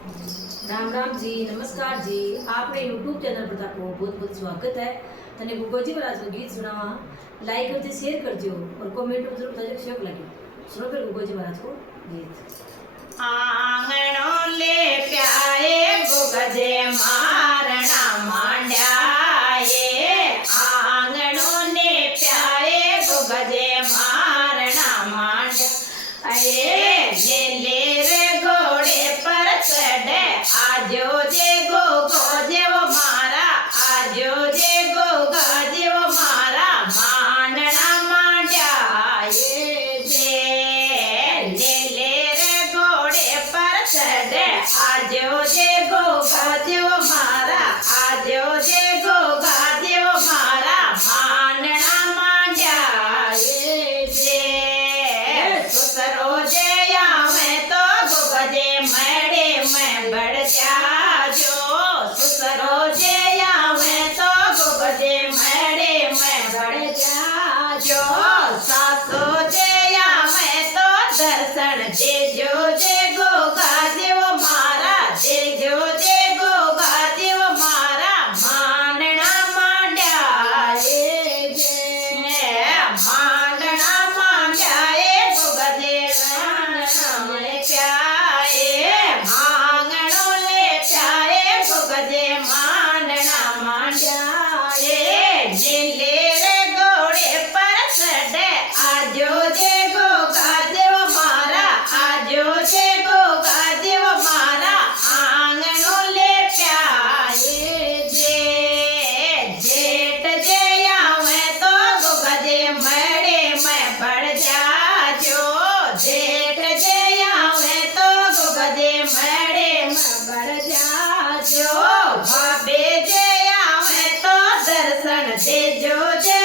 राम राम जी, नमस्कार जी। आपने YouTube channel पर आपको बहुत बहुत स्वागत है। तने गुगोजी महाराज को गीत सुनावा, लाइक करते शेयर कर दियो और कमेंट में जरूर बताइए शौक लगे। सुनो फिर गुगोजी महाराज को गीत। आंगणों ले प्याए गुगजे मारना मांड्या ये आंगणों ने प्याए गुगजे मारना मांड्या ये ले रे घोड़े पर चढ़े आजो जे गोगा जेव मारा आजो जे गोगा जेव मारा मांडना मांड्या ये जे ले रे घोड़े पर चढ़े आजो जे गोगा जेव मारा आजो जे गोगा जेव मारा मांडना मांड्या ये सुसरो जे आवे तो गोगजे मड़े में बढ़ जाजो सुसरो जे आवे तो गोगजे मड़े में बढ़ जाजो सासो जे आवे तो दर्शन देजो जे गोगा देव मारा देजो जे गोगा देव मारा मांडना मांड्या ये मांडना मांड्या ये गोगजे मांडना प्याए मांगणों ले प्याए गोगजे मांडना मांड्या ये जिले रे घोड़े पर चढ़े आजो जे गोगा देव मारा आजो जे गोगा देव मारा आंगणों ले प्याए जेठ जे आवे तो गोगजे मड़े में बढ़ जाजो जेठ जे आवे तो गोगजे मड़े में बढ़ जाजो भाभे जे आवे तो दर्शन देजो जे